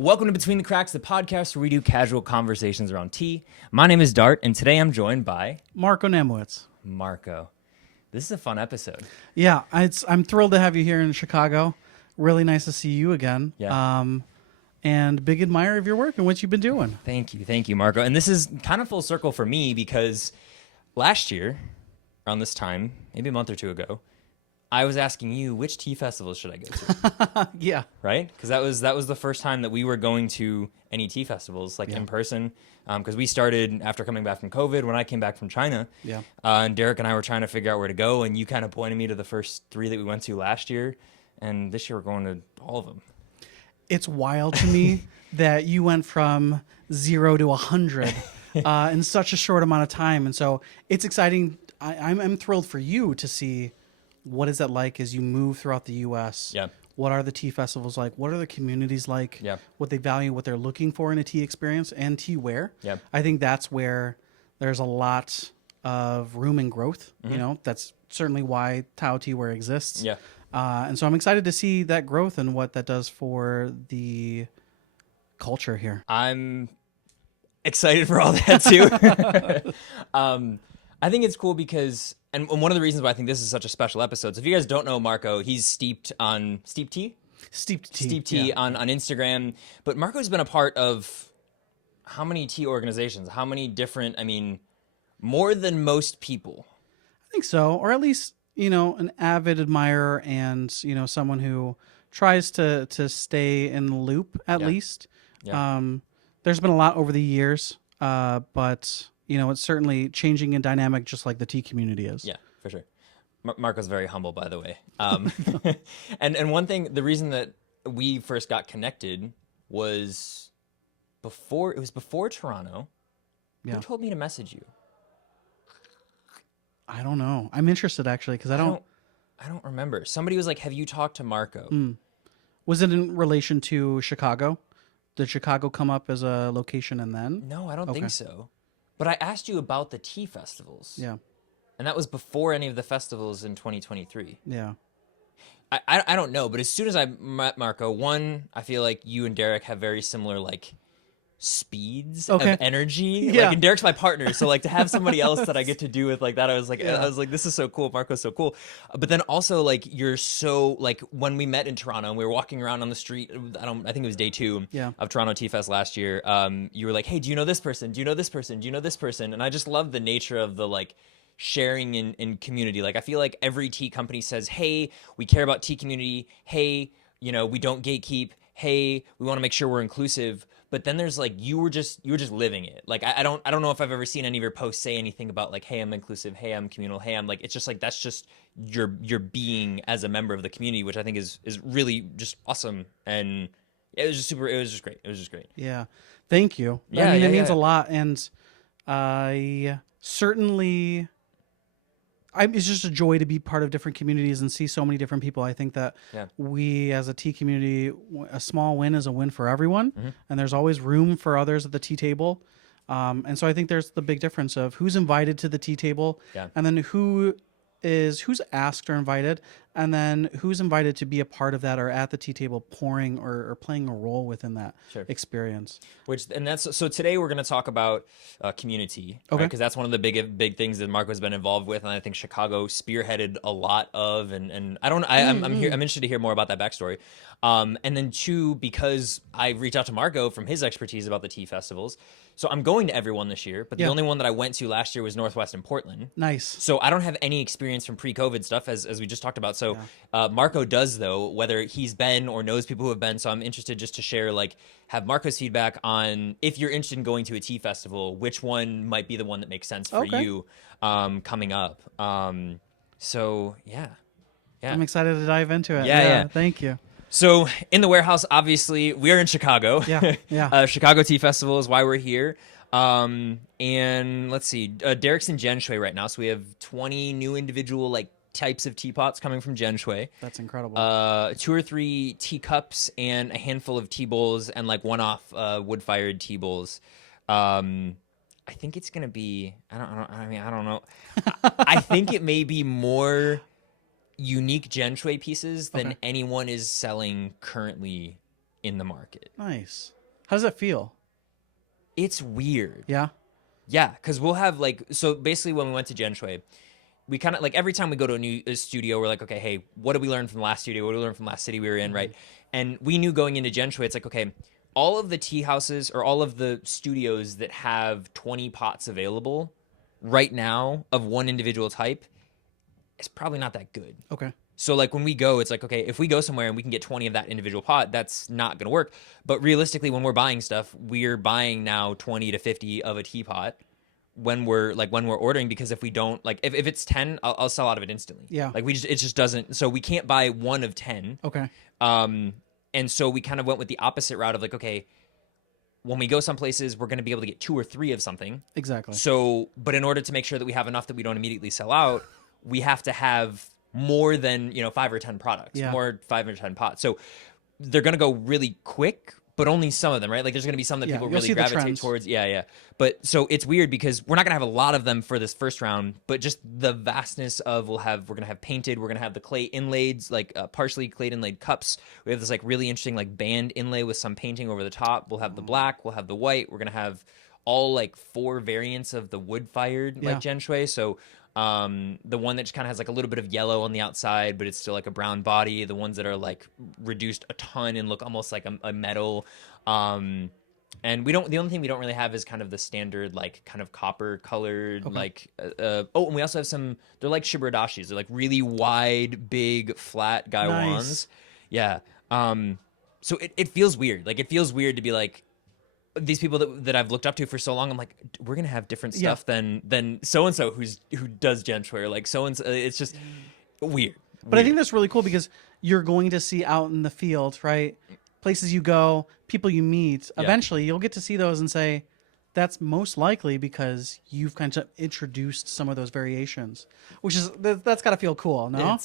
Welcome to Between the Cracks, the podcast where we do casual conversations around tea. My name is Dart, and today I'm joined by Marco Nemowitz. Marco. This is a fun episode. Yeah, I'm thrilled to have you here in Chicago. Really nice to see you again. Yeah. And big admirer of your work and what you've been doing. Thank you, Marco. And this is kind of full circle for me because last year, around this time, maybe a month or two ago, I was asking you, which tea festivals should I go to? Yeah. Right? Because that was the first time that we were going to any tea festivals, in person. Because we started after coming back from COVID when I came back from China. Yeah. And Derek and I were trying to figure out where to go, and you kind of pointed me to the first three that we went to last year. And this year we're going to all of them. It's wild to me that you went from 0 to 100 in such a short amount of time. And so it's exciting. I'm thrilled for you to see what is that like as you move throughout the U.S. Yeah. What are the tea festivals like? What are the communities like? Yeah. What they value, what they're looking for in a tea experience and teaware. Yeah. I think that's where there's a lot of room and growth. Mm-hmm. You know, that's certainly why Tao Teaware exists. Yeah. And so I'm excited to see that growth and what that does for the culture here. I'm excited for all that too. I think it's cool because, and one of the reasons why I think this is such a special episode. So if you guys don't know Marco, he's steeped tea Steeped tea. Yeah. on Instagram. But Marco's been a part of how many tea organizations? How many different? I mean, more than most people. I think so, or at least an avid admirer and someone who tries to stay in the loop at least. Yeah. There's been a lot over the years, but it's certainly changing in dynamic, just like the tea community is. Yeah, for sure. Marco's very humble, by the way. And one thing, the reason that we first got connected was before Toronto. Yeah. Who told me to message you? I don't know. I'm interested actually because I don't remember. Somebody was like, "Have you talked to Marco?" Was it in relation to Chicago? Did Chicago come up as a location and then? No, I don't think so. But I asked you about the tea festivals. Yeah. And that was before any of the festivals in 2023. Yeah. I don't know, but as soon as I met Marco, one, I feel like you and Derek have very similar speeds of energy. Yeah. And Derek's my partner, so to have somebody else that I get to do with that, I was like, this is so cool. Marco's so cool. But then also you're so when we met in Toronto and we were walking around on the street, I think it was day 2 of Toronto Tea Fest last year. You were like, "Hey, do you know this person? Do you know this person? Do you know this person?" And I just love the nature of the sharing in community. I feel like every tea company says, "Hey, we care about tea community. Hey, we don't gatekeep. Hey, we want to make sure we're inclusive." But then there's you were just living it. I don't know if I've ever seen any of your posts say anything about hey, I'm inclusive, hey, I'm communal, hey, I'm it's just that's just your being as a member of the community, which I think is really just awesome. And it was just great. Yeah. Thank you. Yeah, I mean, it means a lot. And I certainly, it's just a joy to be part of different communities and see so many different people. I think that we as a tea community, a small win is a win for everyone. Mm-hmm. And there's always room for others at the tea table. And so I think there's the big difference of who's invited to the tea table and then who's asked or invited, and then who's invited to be a part of that or at the tea table pouring or playing a role within that experience. So today we're going to talk about community, because that's one of the big things that Marco has been involved with, and I think Chicago spearheaded a lot of. And I'm interested to hear more about that backstory. And then 2, because I reached out to Marco from his expertise about the tea festivals. So I'm going to everyone this year, but the only one that I went to last year was Northwest in Portland. Nice. So I don't have any experience from pre-COVID stuff, as we just talked about. So Marco does, though, whether he's been or knows people who have been. So I'm interested just to share, have Marco's feedback on if you're interested in going to a tea festival, which one might be the one that makes sense for you coming up. So, yeah. I'm excited to dive into it. Yeah. Thank you. So in the warehouse, obviously, we are in Chicago. Yeah. Chicago Tea Festival is why we're here. And let's see, Derek's in Genshui right now. So we have 20 new individual types of teapots coming from Genshui. That's incredible. 2 or 3 teacups and a handful of tea bowls and one-off wood-fired tea bowls. I think it's gonna be. I don't know. I think it may be more unique Genshui pieces than anyone is selling currently in the market. Nice. How does that feel? It's weird. Yeah. Yeah, because we'll have like, so basically when we went to Genshui, we kind of like every time we go to a studio, we're like, okay, hey, what did we learn from the last studio? What did we learn from the last city we were in, right? And we knew going into Genshui, it's like, okay, all of the tea houses or all of the studios that have 20 pots available right now of one individual type, it's probably not that good. Okay. So like when we go, it's like, okay, if we go somewhere and we can get 20 of that individual pot, that's not going to work. But realistically, when we're buying stuff, we're buying now 20 to 50 of a teapot when we're ordering, because if we don't, like if it's 10, I'll sell out of it instantly. Yeah. Like it just doesn't, so we can't buy one of 10. Okay. And so we kind of went with the opposite route of like, okay, when we go some places, we're going to be able to get 2 or 3 of something. Exactly. So, but in order to make sure that we have enough that we don't immediately sell out, we have to have more than, 5 or 10 products, more 5 or 10 pots. So they're going to go really quick, but only some of them, right? Like there's going to be some that people really gravitate towards. Yeah. But so it's weird because we're not going to have a lot of them for this first round, but just the vastness of we're going to have painted, we're going to have the clay inlays, like partially clay inlaid cups. We have this like really interesting like band inlay with some painting over the top. We'll have the black, we'll have the white. We're going to have all like 4 variants of the wood fired like Genshui. So the one that just kind of has like a little bit of yellow on the outside, but it's still like a brown body. The ones that are like reduced a ton and look almost like a metal. And the only thing we don't really have is kind of the standard, like kind of copper colored, and we also have they're like shiburadashis. They're like really wide, big, flat gaiwans. Nice. Yeah. So it feels weird. Like it feels weird to be like, these people that I've looked up to for so long, I'm like, we're gonna have different stuff than so and so who does Genshui, or like so and so. It's just weird. But I think that's really cool because you're going to see out in the field, right? Places you go, people you meet. Eventually, you'll get to see those and say, that's most likely because you've kind of introduced some of those variations, which is that's got to feel cool, no?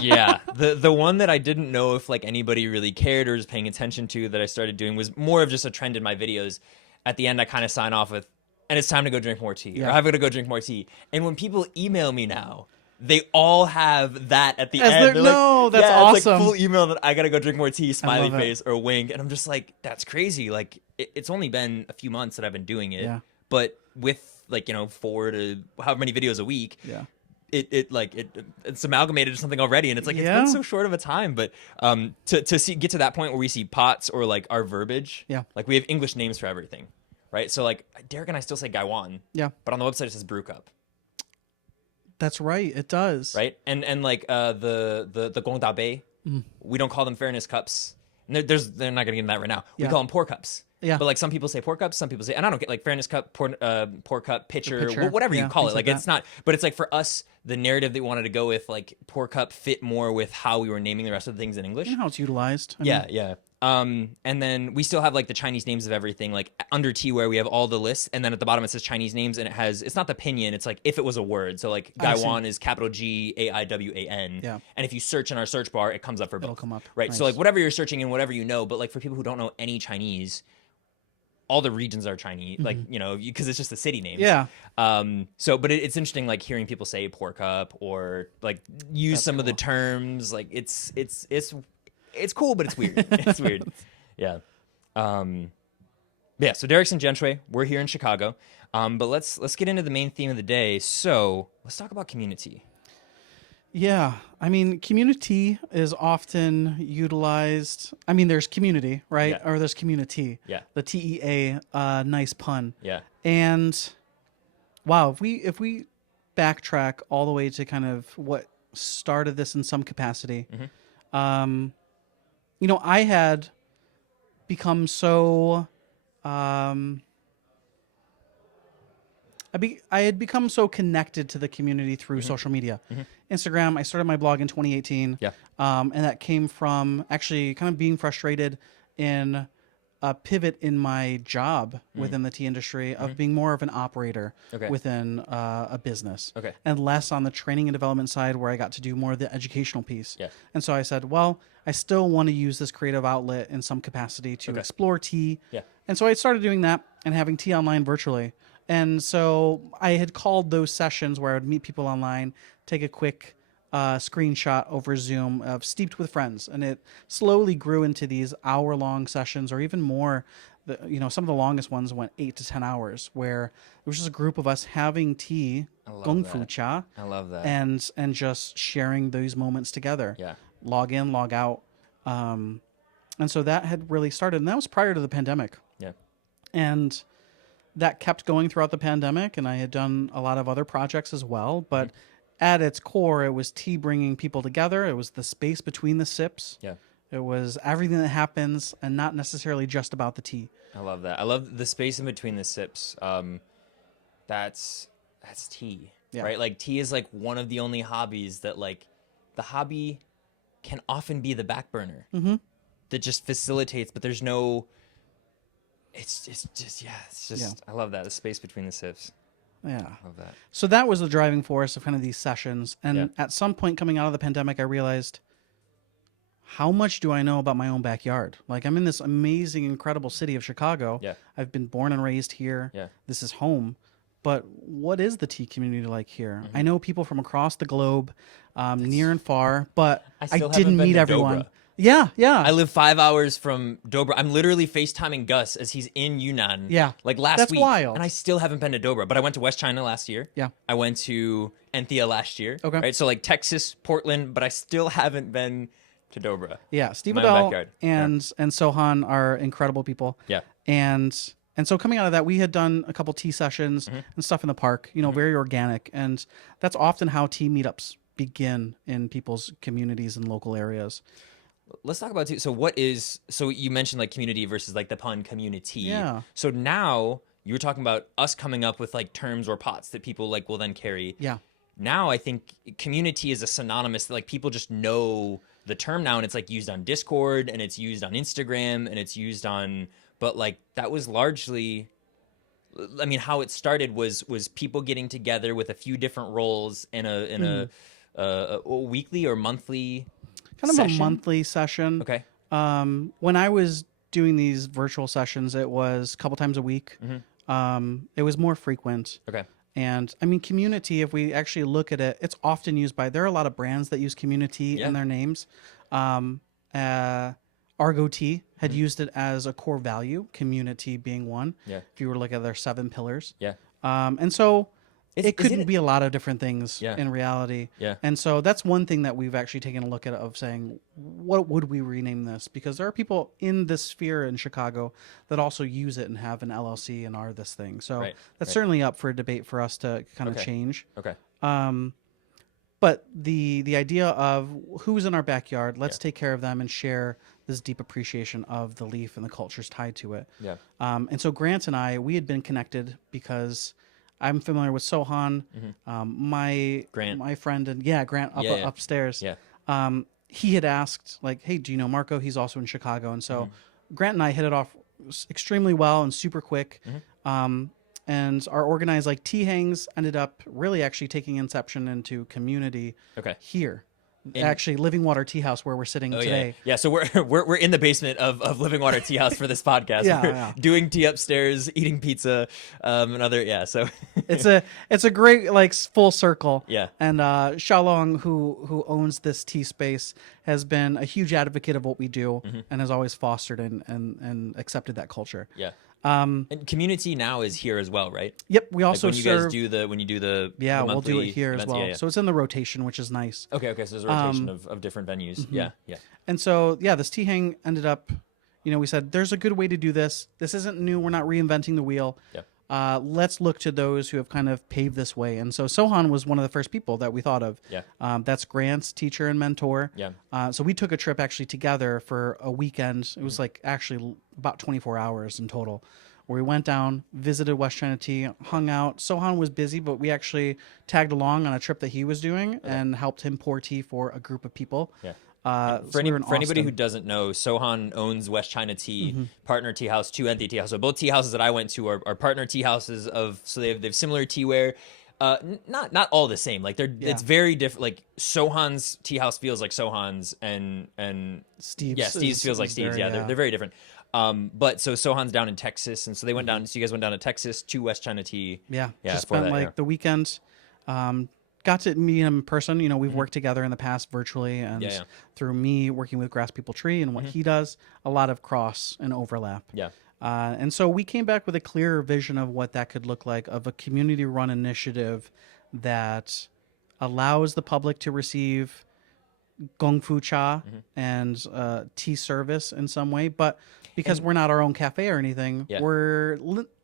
Yeah. The one that I didn't know if like anybody really cared or was paying attention to that I started doing was more of just a trend in my videos. At the end, I kind of sign off with, and it's time to go drink more tea, or I'm going to go drink more tea. And when people email me now, they all have that at the end. That's awesome. It's like full email that I got to go drink more tea, smiley face or wink. And I'm just like, that's crazy. Like it's only been a few months that I've been doing it, but with like, 4 to however many videos a week, it's amalgamated to something already. And it's like, it's been so short of a time, but to get to that point where we see pots or like our verbiage, like we have English names for everything, right? So like Derek and I still say gaiwan, but on the website it says brew cup. That's right. It does. Right. And like the gongdabe, we don't call them fairness cups. And they're not going to get into that right now. We call them pour cups. Yeah. But like some people say pour cups, some people say, and I don't get like fairness cup, pour cup, pitcher, whatever you call it. Like it's not, but it's like for us, the narrative that we wanted to go with, like pour cup fit more with how we were naming the rest of the things in English. You know how it's utilized. Yeah. And then we still have like the Chinese names of everything. Like under Teaware, we have all the lists, and then at the bottom it says Chinese names, and it's not the pinyin, it's like if it was a word. So like gaiwan is capital Gaiwan. Yeah. And if you search in our search bar, it comes up for both. It'll come up. Right. Nice. So like whatever you're searching in, whatever you know, but like for people who don't know any Chinese, all the regions are Chinese, like, because it's just the city names. Yeah. But it's interesting, like hearing people say pour cup or like use some of the terms. Like it's cool, but it's weird. It's weird. Yeah. So Derek's in Genshui. We're here in Chicago. But let's get into the main theme of the day. So let's talk about community. Yeah. I mean, community is often utilized. I mean, there's community, right? Yeah. Or there's community. Yeah. The TEA, nice pun. Yeah. And wow, if we backtrack all the way to kind of what started this in some capacity, I had become so I had become so connected to the community through social media. Instagram, I started my blog in 2018. Yeah. And that came from actually kind of being frustrated in a pivot in my job within the tea industry of being more of an operator within a business and less on the training and development side where I got to do more of the educational piece. Yeah. And so I said, well, I still want to use this creative outlet in some capacity to explore tea. Yeah. And so I started doing that and having tea online virtually. And so I had called those sessions where I would meet people online, take a quick screenshot over Zoom of Steeped with Friends, and it slowly grew into these hour-long sessions, or even more. Some of the longest ones went 8 to 10 hours, where there was just a group of us having tea, gong fu cha. I love that. And just sharing those moments together. Yeah. Log in, log out. And so that had really started, and that was prior to the pandemic. Yeah. And that kept going throughout the pandemic, and I had done a lot of other projects as well. But at its core, it was tea bringing people together. It was the space between the sips. Yeah. It was everything that happens, and not necessarily just about the tea. I love that. I love the space in between the sips. That's tea, right? Like tea is like one of the only hobbies that like the hobby can often be the back burner that just facilitates, but there's no. It's just. I love that, the space between the sips. Yeah. I love that. So that was the driving force of kind of these sessions. And at some point coming out of the pandemic, I realized, how much do I know about my own backyard? Like, I'm in this amazing, incredible city of Chicago. Yeah. I've been born and raised here. Yeah. This is home. But what is the tea community like here? I know people from across the globe, near and far, but I didn't meet everyone. Dobra. Yeah. I live 5 hours from Dobra. I'm literally FaceTiming Gus as he's in Yunnan. Yeah. Like last That's week. wild. And I still haven't been to Dobra, but I went to West China last year. Yeah. I went to Anthea last year. Okay. Right. So like Texas, Portland, but I still haven't been to Dobra. Yeah. Steve My own Adele backyard. and Sohan are incredible people. Yeah. And so coming out of that, we had done a couple tea sessions and stuff in the park, very organic. And that's often how tea meetups begin in people's communities and local areas. Let's talk about tea. So you mentioned like community versus like the pun community. Yeah. So now you were talking about us coming up with like terms or pots that people like will then carry. Yeah. Now I think community is a synonymous, like people just know the term now, and it's like used on Discord and it's used on Instagram and it's used on, but like that was largely, I mean, how it started was people getting together with a few different roles in a weekly or monthly kind of session? a monthly session. Okay. When I was doing these virtual sessions, it was a couple times a week. It was more frequent. Okay. And I mean, community, if we actually look at it, it's often used there are a lot of brands that use community in their names. Argo Tea had used it as a core value, community being one. Yeah. If you were to look at their 7 pillars. Yeah. And so it could it- be a lot of different things Yeah. in reality. Yeah. And so that's one thing that we've actually taken a look at, of saying, what would we rename this? Because there are people in this sphere in Chicago that also use it and have an LLC and are this thing. So that's certainly up for debate for us to kind of change. Okay. But the idea of who's in our backyard, let's take care of them and share this deep appreciation of the leaf and the cultures tied to it. Yeah. And so Grant and I, we had been connected because I'm familiar with Sohan, my friend, and Grant upstairs. Yeah. He had asked, like, hey, do you know Marco? He's also in Chicago. And so Grant and I hit it off extremely well and super quick. And our organized like tea hangs ended up really actually taking inception into community here. Actually, Living Water Tea House, where we're sitting today. Yeah. So we're in the basement of Living Water Tea House for this podcast. We're doing tea upstairs, eating pizza, and other. Yeah. So it's a great like full circle. Yeah. And Xiaolong, who owns this tea space, has been a huge advocate of what we do and has always fostered and accepted that culture. Yeah. And community now is here as well, right? Yep. We also like when you guys do the we'll do it here events, as well. Yeah. So it's in the rotation, which is nice. Okay. So there's a rotation of different venues. Yeah. And so this tea hang ended up, we said there's a good way to do this. This isn't new. We're not reinventing the wheel. Yeah. Let's look to those who have kind of paved this way. And so Sohan was one of the first people that we thought of. Yeah. That's Grant's teacher and mentor. Yeah. So we took a trip actually together for a weekend. It was like actually about 24 hours in total, where we went down, visited West China Tea, hung out. Sohan was busy, but we actually tagged along on a trip that he was doing and helped him pour tea for a group of people. Yeah. So for anybody who doesn't know, Sohan owns West China Tea, partner tea house to Anthea Tea House. So both tea houses that I went to are partner tea houses so they have similar teaware. Not all the same. Like it's very different. Like Sohan's tea house feels like Sohan's and Steve's feels like Steve's. They're very different. But so Sohan's down in Texas, and so they went down. So you guys went down to Texas to West China Tea. Just spent the weekend, got to meet him in person. You know, we've worked together in the past virtually, and Yeah, yeah. through me working with Grass People Tree and what he does, a lot of cross and overlap. Yeah. And so we came back with a clearer vision of what that could look like, of a community-run initiative that allows the public to receive gong fu cha and tea service in some way, but because we're not our own cafe or anything, Yeah. we're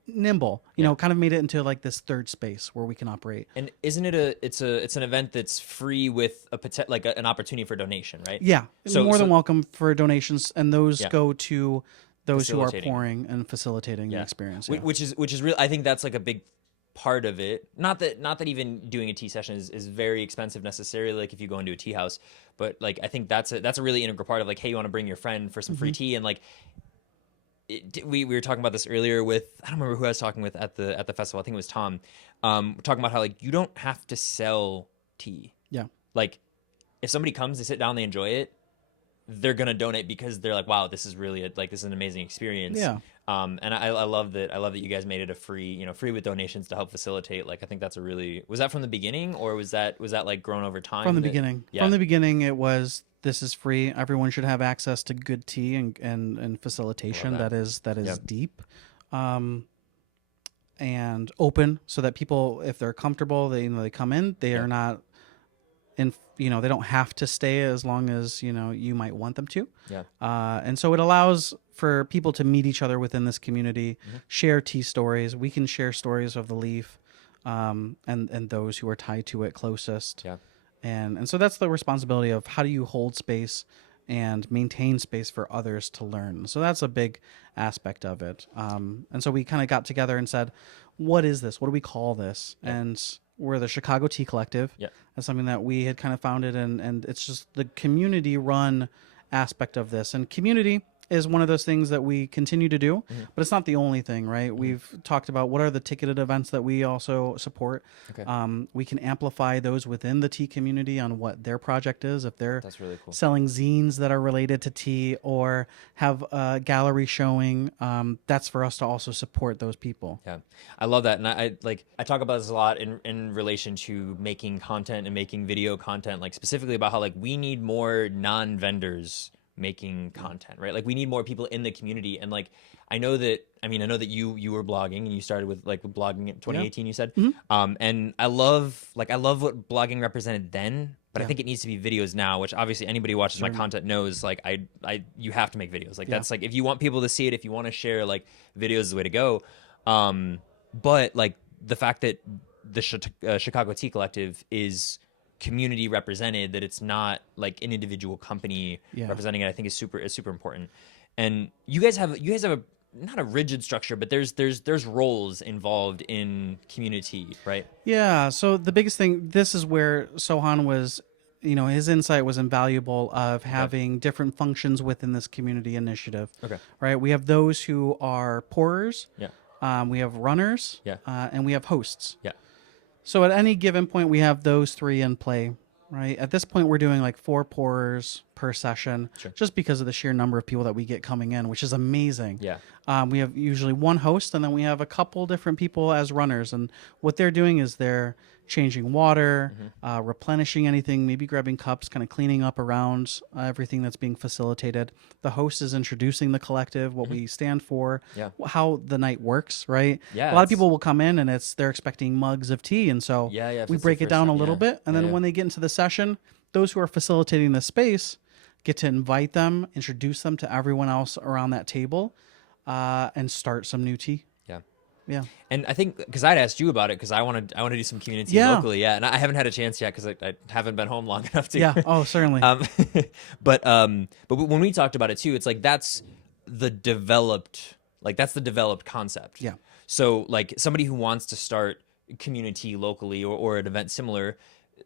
nimble. You know, kind of made it into like this third space where we can operate. And isn't it it's an event that's free with an opportunity for donation, right? Yeah, So more than welcome for donations, and those Yeah. go to those who are Facilitating. pouring and facilitating the experience. Yeah. Which is real. I think that's like a big part of it. Not that even doing a tea session is very expensive necessarily, like if you go into a tea house, but like I think that's a really integral part of like, hey, you want to bring your friend for some free tea, and like we were talking about this earlier with, I don't remember who I was talking with at the festival. I think it was Tom. Talking about how like you don't have to sell tea. Yeah. Like if somebody comes, they sit down, they enjoy it, they're gonna donate because they're like, wow, this is really this is an amazing experience. Yeah. And I love that. I love that you guys made it a free, free with donations to help facilitate. Like I think that's a really, was that from the beginning, or was that like grown over time? From the beginning. Yeah. From the beginning, it was, this is free. Everyone should have access to good tea and facilitation that is deep, and open, so that people, if they're comfortable, they come in. They are not in. They don't have to stay as long as you might want them to. Yeah. And so it allows for people to meet each other within this community, share tea stories. We can share stories of the leaf, and those who are tied to it closest. Yeah. And so that's the responsibility of how do you hold space and maintain space for others to learn. So that's a big aspect of it. And so we kind of got together and said, what is this? What do we call this? Yeah. And we're the Chicago Tea Collective. Yeah. That's something that we had kind of founded, and it's just the community run aspect of this. And community is one of those things that we continue to do, but it's not the only thing, right? We've talked about what are the ticketed events that we also support. Okay. We can amplify those within the tea community on what their project is. If they're That's really cool. selling zines that are related to tea or have a gallery showing, that's for us to also support those people. Yeah, I love that, and I talk about this a lot in relation to making content and making video content, like specifically about how like we need more non-vendors making content, right? Like we need more people in the community, and like I know that you were blogging and you started with blogging in 2018. You said, and I love what blogging represented then. But I think it needs to be videos now, which obviously anybody who watches my content knows, like you have to make videos. Like that's like, if you want people to see it, if you want to share, like videos is the way to go. But like the fact that the Chicago Tea Collective is community represented, that it's not like an individual company representing it, I think is super important. And you guys have a, not a rigid structure, but there's roles involved in community, right? Yeah. So the biggest thing, this is where Sohan was, his insight was invaluable of having different functions within this community initiative. Okay. Right. We have those who are pourers. Yeah. We have runners. Yeah. And we have hosts. Yeah. So at any given point, we have those three in play. Right. At this point, we're doing like 4 pourers per session, just because of the sheer number of people that we get coming in, which is amazing. Yeah. We have usually one host, and then we have a couple different people as runners. And what they're doing is they're changing water, replenishing anything, maybe grabbing cups, kind of cleaning up around everything that's being facilitated. The host is introducing the collective, what we stand for, how the night works, right? Yeah, a lot of people will come in and they're expecting mugs of tea. And so we break it down a little bit. And then when they get into the session, those who are facilitating the space get to invite them, introduce them to everyone else around that table, and start some new tea. Yeah. And I think, because I'd asked you about it, because I want to do some community locally. Yeah. And I haven't had a chance yet, because I haven't been home long enough to. Yeah. Oh, certainly. But when we talked about it too, it's like that's the developed concept. Yeah. So like somebody who wants to start community locally or an event similar,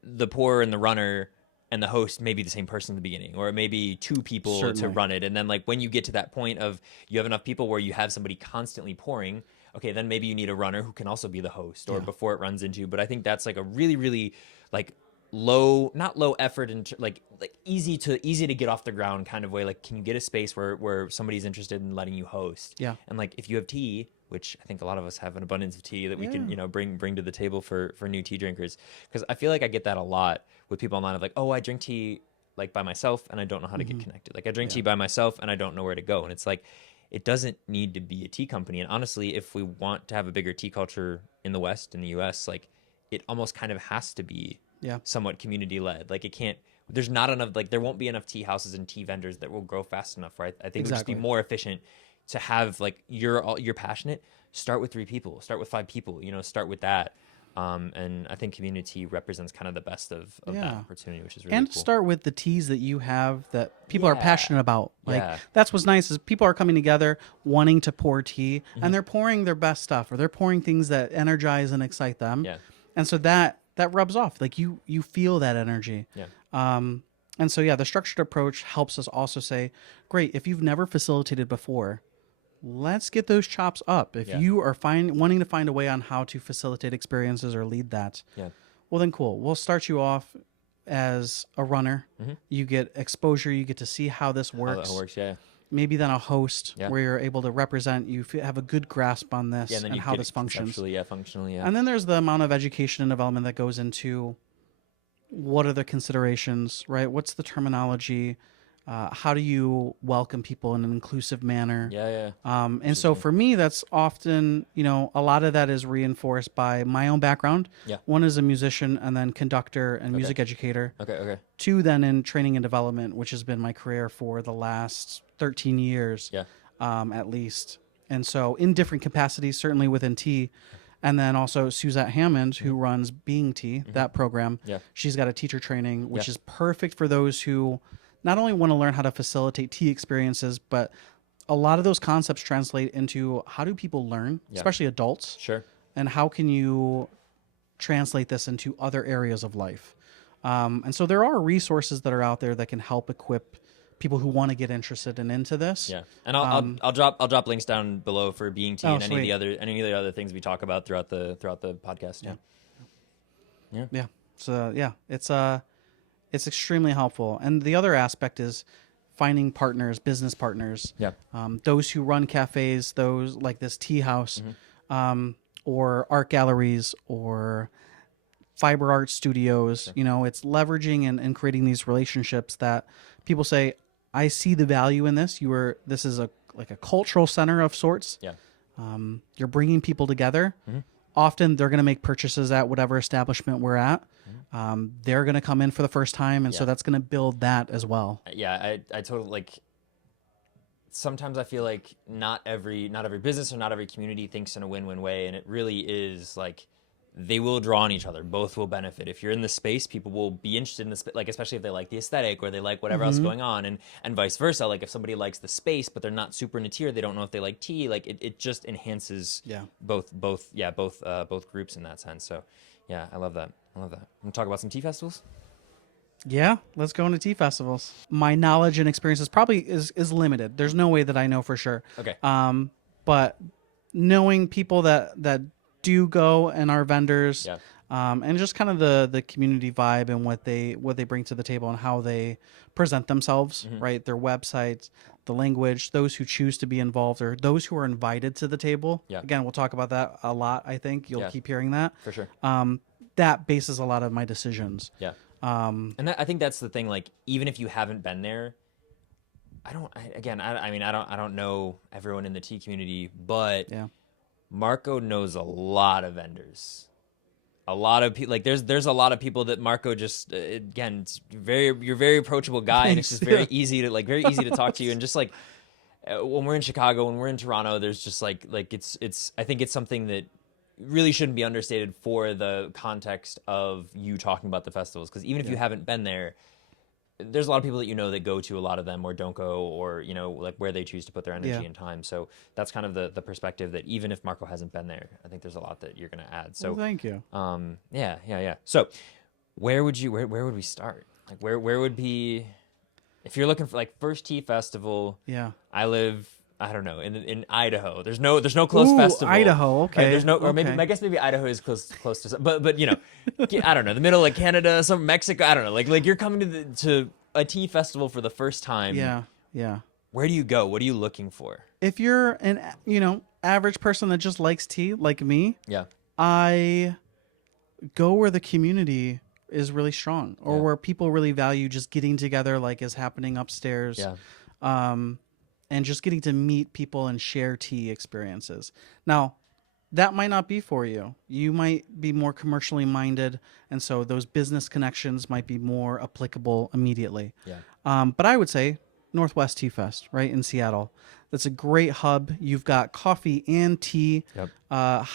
the pourer and the runner and the host may be the same person in the beginning, or it may be 2 people to run it. And then like when you get to that point of you have enough people where you have somebody constantly pouring, okay, then maybe you need a runner who can also be the host, or before it runs into. But I think that's like a really, really like not low effort and like easy to get off the ground kind of way. Like, can you get a space where somebody's interested in letting you host? Yeah. And like, if you have tea, which I think a lot of us have an abundance of tea that we can, bring to the table for new tea drinkers. Because I feel like I get that a lot with people online of like, oh, I drink tea like by myself and I don't know how to get connected. Like, I drink tea by myself and I don't know where to go. And it's like, it doesn't need to be a tea company. And honestly, if we want to have a bigger tea culture in the West, in the US, like, it almost kind of has to be somewhat community led. Like, it can't, there's not enough, like, there won't be enough tea houses and tea vendors that will grow fast enough, right? I think it would just be more efficient to have, like, you're passionate, start with 3 people, start with 5 people, start with that. And I think community represents kind of the best of that opportunity, which is really cool. Start with the teas that you have that people are passionate about. Like, that's what's nice is people are coming together wanting to pour tea, and they're pouring their best stuff, or they're pouring things that energize and excite them. Yeah. And so that rubs off. Like, you feel that energy. Yeah. And so, the structured approach helps us also say, great, if you've never facilitated before, let's get those chops up. If you are wanting to find a way on how to facilitate experiences or lead that, well, then cool. We'll start you off as a runner. You get exposure. You get to see how this works. How that works, Maybe then a host where you're able to represent. You have a good grasp on this and how this functions. Functionally, And then there's the amount of education and development that goes into what are the considerations, right? What's the terminology? How do you welcome people in an inclusive manner? And so for me, that's often, a lot of that is reinforced by my own background. One is a musician and then conductor and music educator. Okay. 2 then in training and development, which has been my career for the last 13 years, at least. And so in different capacities, certainly within tea. And then also Suzette Hammond, who runs Being Tea, that program. She's got a teacher training, which is perfect for those who not only want to learn how to facilitate tea experiences, but a lot of those concepts translate into how do people learn, especially adults. Sure. And how can you translate this into other areas of life? And so there are resources that are out there that can help equip people who want to get interested and into this. Yeah. And I'll drop links down below for Being Tea and any of the other things we talk about throughout the podcast. Yeah. So it's extremely helpful. And the other aspect is finding partners, business partners. Yeah. Those who run cafes, those like this tea house, or art galleries or fiber art studios. It's leveraging and creating these relationships that people say, I see the value in this. This is like a cultural center of sorts. Yeah. You're bringing people together. Often they're going to make purchases at whatever establishment we're at. They're going to come in for the first time, and so that's going to build that as well. Yeah, I totally like. Sometimes I feel like not every business or not every community thinks in a win-win way, and it really is like they will draw on each other. Both will benefit. If you're in the space, people will be interested in the space, like especially if they like the aesthetic or they like whatever else going on, and vice versa. Like if somebody likes the space but they're not super into tea, or they don't know if they like tea, like it just enhances both groups in that sense. So yeah, I love that. I'm gonna talk about some tea festivals. Yeah, let's go into tea festivals. My knowledge and experience is limited. There's no way that I know for sure. Okay. But knowing people that do go and are vendors, and just kind of the community vibe and what they bring to the table and how they present themselves, right? Their websites, the language, those who choose to be involved or those who are invited to the table. Yeah. Again, we'll talk about that a lot. I think you'll keep hearing that for sure. That bases a lot of my decisions. Yeah. And I think that's the thing. Like, even if you haven't been there, I don't know everyone in the tea community, but Marco knows a lot of vendors. A lot of people, like there's a lot of people that Marco just again, you're a very approachable guy, and it's just very easy to talk to you. And just like when we're in Chicago, when we're in Toronto, there's just like it's I think it's something that really shouldn't be understated for the context of you talking about the festivals, because even if you haven't been there, there's a lot of people that that go to a lot of them or don't go, or like where they choose to put their energy and time. So that's kind of the perspective that even if Marco hasn't been there, I think there's a lot that you're going to add. So thank you. Yeah. So where would we start? Like where would be, if you're looking for like first tea festival? Yeah. I live I don't know, in Idaho. There's no close Ooh, festival. Idaho, okay. Right? There's no, or maybe okay. I guess maybe Idaho is close to, but you know, I don't know, the middle of Canada, some Mexico. I don't know, like you're coming to a tea festival for the first time. Yeah, yeah. Where do you go? What are you looking for? If you're an average person that just likes tea, like me, Yeah. I go where the community is really strong, or Yeah. where people really value just getting together, like is happening upstairs. Yeah. And just getting to meet people and share tea experiences. Now, that might not be for you. You might be more commercially minded, and so those business connections might be more applicable immediately. Yeah. But I would say Northwest Tea Fest, right in Seattle. That's a great hub. You've got coffee and tea, Yep.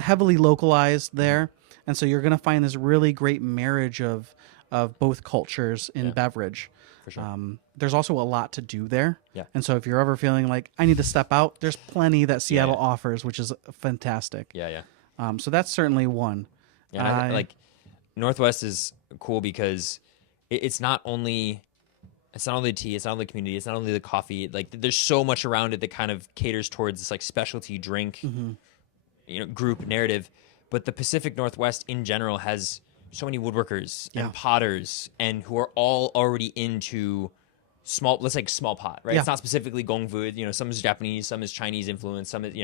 heavily localized there, and so you're going to find this really great marriage of both cultures in beverage. For sure. There's also a lot to do there. Yeah. And so if you're ever feeling like I need to step out, there's plenty that Seattle yeah. offers, which is fantastic. Yeah. Yeah. So that's certainly one. Yeah, and I, like Northwest is cool because it's not only the tea, it's not only the community, it's not only the coffee. Like there's so much around it that kind of caters towards this like specialty drink, group narrative. But the Pacific Northwest in general has so many woodworkers and potters, and who are all already into small pot, right? Yeah. It's not specifically gongfu. Some is Japanese, some is Chinese influence, some is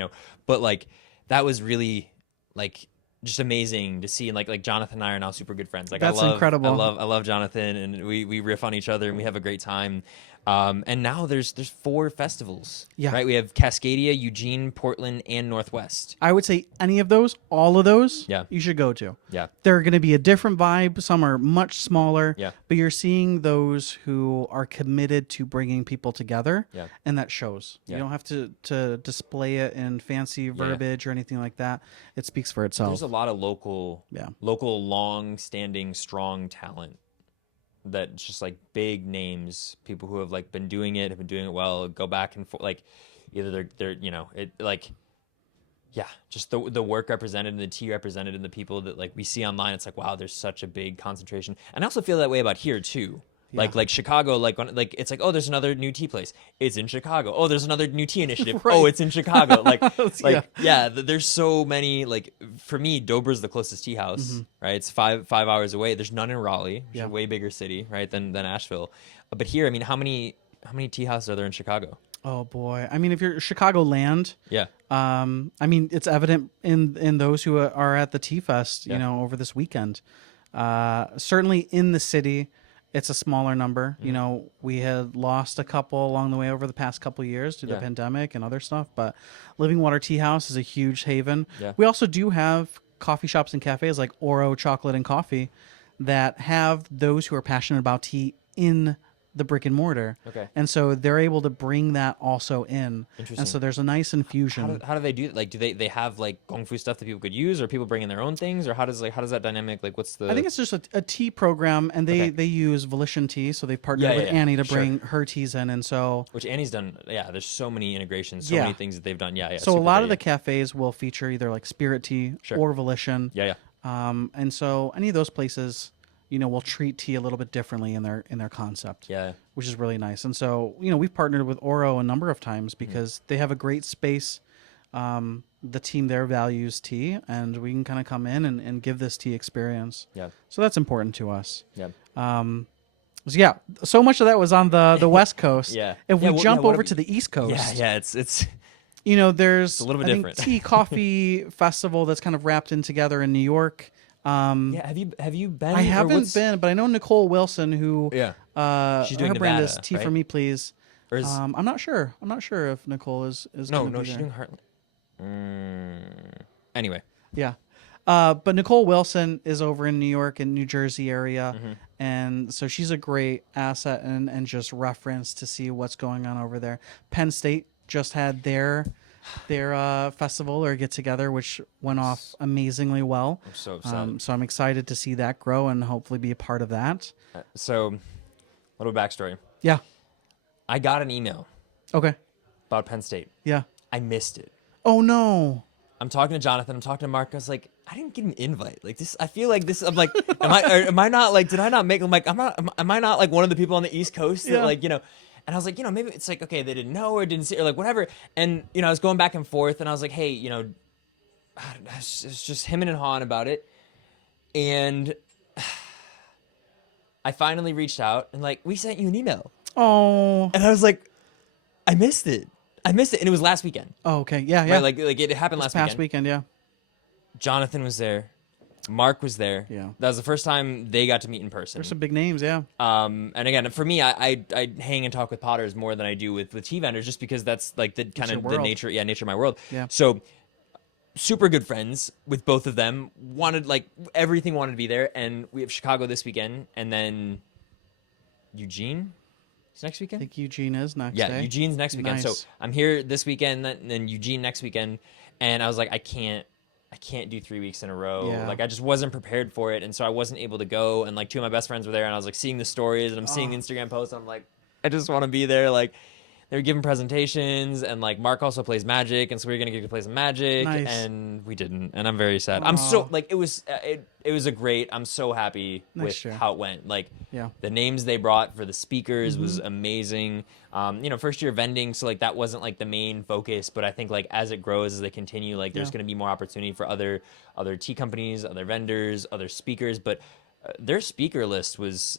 but like that was really like just amazing to see. And like Jonathan and I are now super good friends. Like That's I love, incredible. I love Jonathan, and we riff on each other and we have a great time. And now there's 4 festivals. Yeah. Right. We have Cascadia, Eugene, Portland, and Northwest. I would say any of those, all of those, Yeah. you should go to. Yeah. They're going to be a different vibe. Some are much smaller, Yeah. but you're seeing those who are committed to bringing people together, Yeah. and that shows. Yeah. You don't have to display it in fancy verbiage or anything like that. It speaks for itself. There's a lot of local, Yeah. long-standing, strong talent that's just like big names, people who have like been doing it, have been doing it well, go back and forth. Like either they're it like, yeah, just the work represented and the tea represented and the people that like we see online. It's like, wow, there's such a big concentration. And I also feel that way about here too. Like Chicago, when it's like, oh, there's another new tea place. It's in Chicago. Oh, there's another new tea initiative. Right. Oh, it's in Chicago. There's so many. Like for me, Dobra's the closest tea house. Right, it's five hours away. There's none in Raleigh, which is a way bigger city, right, than Asheville. But here, I mean, how many tea houses are there in Chicago? Oh boy! I mean, if you're Chicagoland, Yeah. I mean, it's evident in those who are at the Tea Fest, over this weekend. Certainly in the city, it's a smaller number. We had lost a couple along the way over the past couple of years due to the pandemic and other stuff. But Living Water Tea House is a huge haven. Yeah. We also do have coffee shops and cafes like Oro Chocolate and Coffee that have those who are passionate about tea in the brick and mortar. Okay. And so they're able to bring that also in. Interesting. And so there's a nice infusion. How do they do it? Like, do they have like Kung Fu stuff that people could use, or people bring in their own things, or how does that dynamic, like, what's the? I think it's just a tea program, and they use Volition Tea, so they partnered with Annie to bring her teas in, and so which Annie's done. Yeah, there's so many integrations, so many things that they've done. Yeah. So a lot of the cafes will feature either like Spirit Tea or Volition. Yeah. And so any of those places, will treat tea a little bit differently in their concept. Yeah. Which is really nice. And so, we've partnered with Oro a number of times because they have a great space. The team there values tea, and we can kind of come in and give this tea experience. Yeah. So that's important to us. Yeah. So much of that was on the West Coast. Yeah. If we jump over to the East Coast. Yeah. It's there's a little bit different. Tea Coffee Festival that's kind of wrapped in together in New York. Have you been? I haven't been, but I know Nicole Wilson, who she's doing her brand is Nevada, Tea right? for Me, Please. Or is, I'm not sure. I'm not sure if Nicole is no, gonna be she's there. doing Heartland. Anyway. Yeah. But Nicole Wilson is over in New York and New Jersey area. And so she's a great asset and just reference to see what's going on over there. Penn State just had their festival or get together, which went off amazingly well. I'm so excited. So I'm excited to see that grow and hopefully be a part of that. So, little backstory. Yeah. I got an email Okay. about Penn State. Yeah. I missed it. Oh no. I'm talking to Jonathan. I'm talking to Mark. I was like, I didn't get an invite. Like this, I feel like this. I'm like, am I not like? Did I not make? I'm like, am I not like one of the people on the East Coast that And I was like, maybe it's like, okay, they didn't know or didn't see or like whatever. And, I was going back and forth and I was like, hey, it's just him and Han about it. And I finally reached out and like, we sent you an email. Oh. And I was like, I missed it. And it was last weekend. Oh, okay. Yeah, yeah. Right? Like it happened last past weekend, yeah. Jonathan was there. Mark was there. Yeah. That was the first time they got to meet in person. There's some big names, yeah. And again, for me, I hang and talk with potters more than I do with tea vendors, just because that's like the kind of the nature of my world. Yeah. So super good friends with both of them. Everything wanted to be there, and we have Chicago this weekend, and then Eugene is next weekend. I think Eugene is next. Yeah, Eugene's next weekend. Nice. So I'm here this weekend, and then Eugene next weekend, and I was like, I can't do 3 weeks in a row. Yeah. Like I just wasn't prepared for it, and so I wasn't able to go. And like two of my best friends were there, and I was like seeing the stories, and I'm seeing the Instagram posts, and I'm like, I just want to be there. Like they were giving presentations, and like Mark also plays Magic, and so we were gonna get to play some Magic, Nice. and we didn't, and I'm very sad. I'm so like it was a great. I'm so happy with how it went. Like the names they brought for the speakers was amazing. First year vending, so like that wasn't like the main focus, but I think like as it grows, as they continue, like there's gonna be more opportunity for other tea companies, other vendors, other speakers, but. Their speaker list was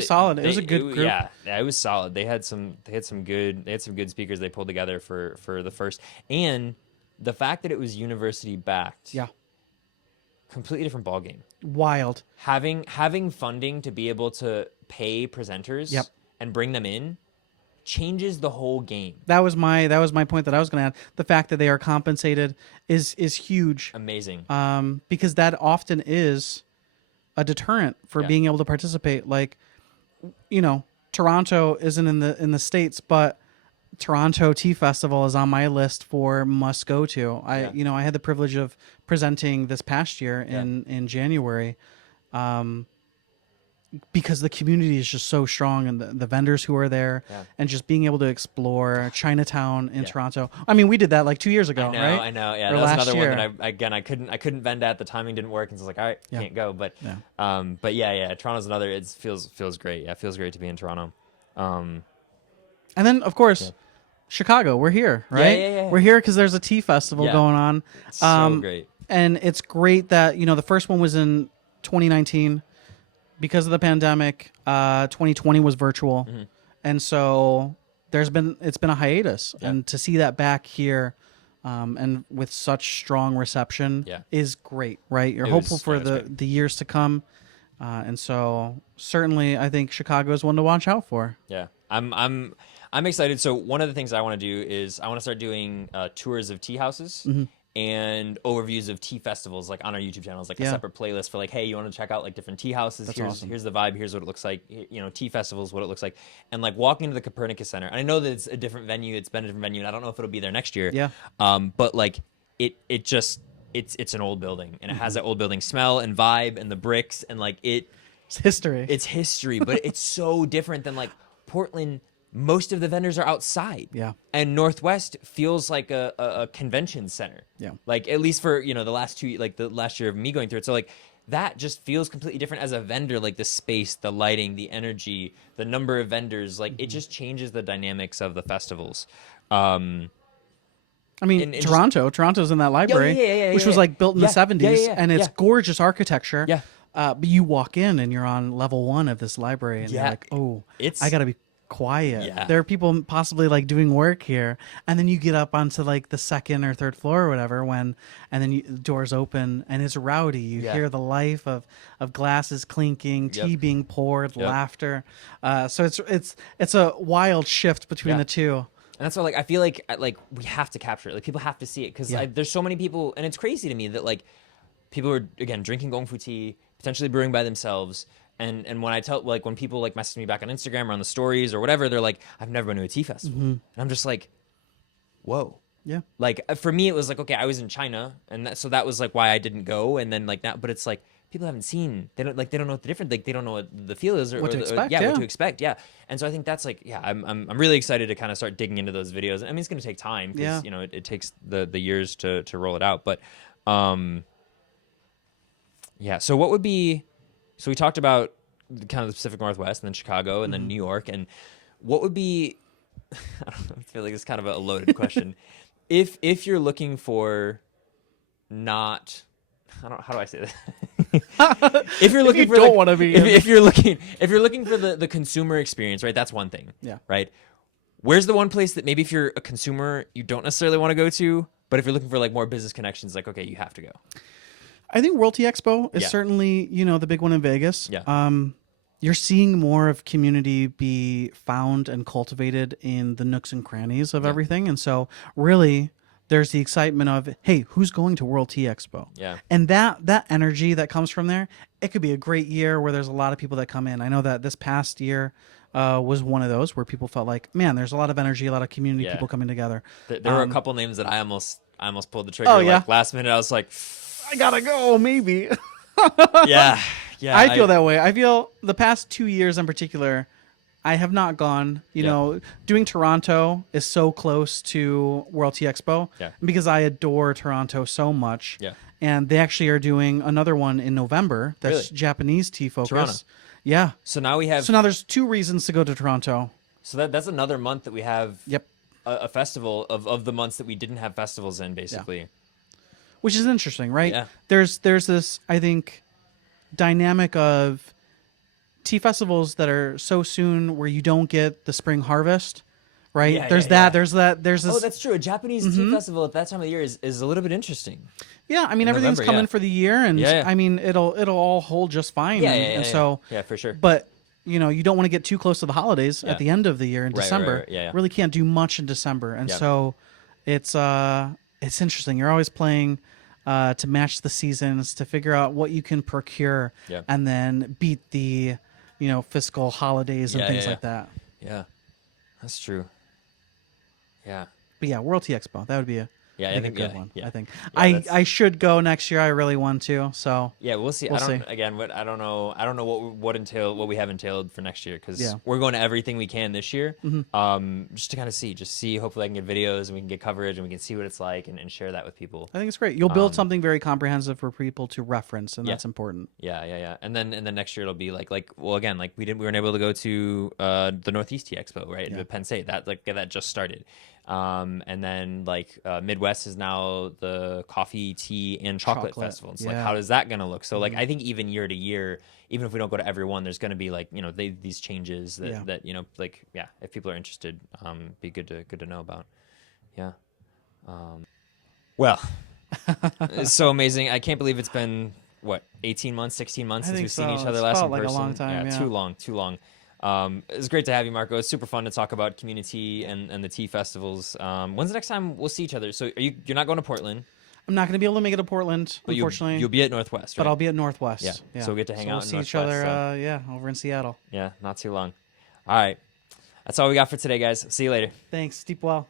solid. It was a good group. Yeah, it was solid. They had some good speakers they pulled together for the first, and the fact that it was university backed. Yeah. Completely different ballgame. Wild. Having funding to be able to pay presenters and bring them in changes the whole game. That was my point that I was going to add. The fact that they are compensated is huge. Amazing. Because that often is a deterrent for being able to participate. Like, Toronto isn't in the States, but Toronto Tea Festival is on my list for must go to. I had the privilege of presenting this past year in January, because the community is just so strong, and the vendors who are there, and just being able to explore Chinatown in Toronto. I mean, we did that like 2 years ago, right? I know. Yeah, or that was last another year. one that I couldn't vend at. The timing didn't work, and so I was like, all right, can't go. But Toronto's another. It feels great. Yeah, it feels great to be in Toronto. And then of course, Chicago. We're here, right? Yeah. We're here because there's a tea festival going on. It's so great. And it's great that the first one was in 2019. Because of the pandemic, 2020 was virtual, and so it's been a hiatus. And to see that back here, and with such strong reception, is great. Right? You're hopeful for the years to come, and so certainly I think Chicago is one to watch out for. Yeah, I'm excited. So one of the things I want to do is I want to start doing tours of tea houses. And overviews of tea festivals, like on our YouTube channels, like a separate playlist for like, hey, you want to check out like different tea houses? Here's the vibe. Here's what it looks like. Tea festivals, what it looks like, and like walking into the Copernicus Center. And I know that it's a different venue. It's been a different venue, and I don't know if it'll be there next year. Yeah. But like it's an old building, and it has that old building smell and vibe, and the bricks, and like it's history. It's history, but it's so different than like Portland. Most of the vendors are outside. Yeah. And Northwest feels like a convention center. Yeah. Like at least for, the last the last year of me going through it. So like that just feels completely different as a vendor, like the space, the lighting, the energy, the number of vendors, like it just changes the dynamics of the festivals. I mean, Toronto's in that library, which was like built in the 70s, and it's gorgeous architecture. Yeah. But you walk in and you're on level 1 of this library, and you're like, I got to be quiet. Yeah. There are people possibly like doing work here, and then you get up onto like the second or third floor or whatever and then the doors open and it's rowdy. You hear the life of glasses clinking, tea being poured, laughter. So it's a wild shift between the two. And that's why, like, I feel like we have to capture it. Like, people have to see it because there's so many people, and it's crazy to me that like people are again drinking Gong Fu tea, potentially brewing by themselves. And when I tell, like, when people like message me back on Instagram or on the stories or whatever, they're like, I've never been to a tea festival, and I'm just like, whoa. Yeah. Like for me, it was like, okay, I was in China, and so that was like why I didn't go. And then like that, but it's like people haven't seen, they don't know what the difference, like they don't know what the feel is or what to expect. What to expect. Yeah. And so I think that's like, I'm really excited to kind of start digging into those videos. I mean, it's going to take time because it takes the years to roll it out. But so what would be? So we talked about kind of the Pacific Northwest, and then Chicago, and then New York. And what would be, I don't know, I feel like it's kind of a loaded question. If you're looking for not, how do I say that? If you're looking if you for don't want to be, if you're looking for the consumer experience, right? That's one thing. Yeah. Right. Where's the one place that maybe if you're a consumer, you don't necessarily want to go to, but if you're looking for like more business connections, like, okay, you have to go. I think World Tea Expo is Yeah. certainly, the big one in Vegas. Yeah. You're seeing more of community be found and cultivated in the nooks and crannies of everything. And so really there's the excitement of, hey, who's going to World Tea Expo? Yeah. And that energy that comes from there, it could be a great year where there's a lot of people that come in. I know that this past year was one of those where people felt like, man, there's a lot of energy, a lot of community people coming together. There were a couple names that I almost pulled the trigger. Oh, yeah? Like last minute, I was like, I gotta go, maybe. yeah. Yeah. I feel that way. I feel the past 2 years in particular, I have not gone. Doing Toronto is so close to World Tea Expo because I adore Toronto so much. Yeah. And they actually are doing another one in November that's Really? Japanese tea focus. Toronto. Yeah. So now we have. So now there's 2 reasons to go to Toronto. So that's another month that we have. Yep. A festival of the months that we didn't have festivals in, basically. Which is interesting, right? Yeah. There's this, I think, dynamic of tea festivals that are so soon where you don't get the spring harvest, right? Yeah, there's yeah, that. yeah. There's this. Oh, that's true. A Japanese tea festival at that time of the year is a little bit interesting. Yeah, I mean everything's November, coming for the year, and Yeah. I mean it'll all hold just fine. And so yeah, for sure. But you don't want to get too close to the holidays at the end of the year in December. Right. Yeah. Really can't do much in December, and so it's interesting. You're always playing to match the seasons, to figure out what you can procure, and then beat the fiscal holidays and things like that. Yeah, that's true. Yeah. But yeah, World Tea Expo, that would be a think good one. Yeah. I think Yeah, I should go next year. I really want to. So yeah, we'll see. We'll see. I don't know what we have entailed for next year, because Yeah. we're going to everything we can this year. Just to kind of see. Hopefully, I can get videos and we can get coverage and we can see what it's like and share that with people. I think it's great. You'll build something very comprehensive for people to reference, and that's important. Yeah. And then next year it'll be like we weren't able to go to the Northeast Tea Expo, right? Yeah. At Penn State. That just started. And then Midwest is now the coffee, tea, and chocolate festival. It's like, how is that going to look? So like, I think even year to year, even if we don't go to every one, there's going to be these changes that if people are interested, be good to know about. Yeah. Well, it's so amazing. I can't believe it's been 18 months, 16 months since we've seen each other last in like person. A long time, yeah. Too long. It's great to have you, Marco. It's super fun to talk about community and the tea festivals. When's the next time we'll see each other? So you're not going to Portland? I'm not going to be able to make it to Portland, But unfortunately. you'll be at Northwest, right? But I'll be at Northwest. Yeah. So we'll get to hang out we'll in see each Northwest, other, over in Seattle. Yeah, not too long. All right. That's all we got for today, guys. See you later. Thanks. Sleep well.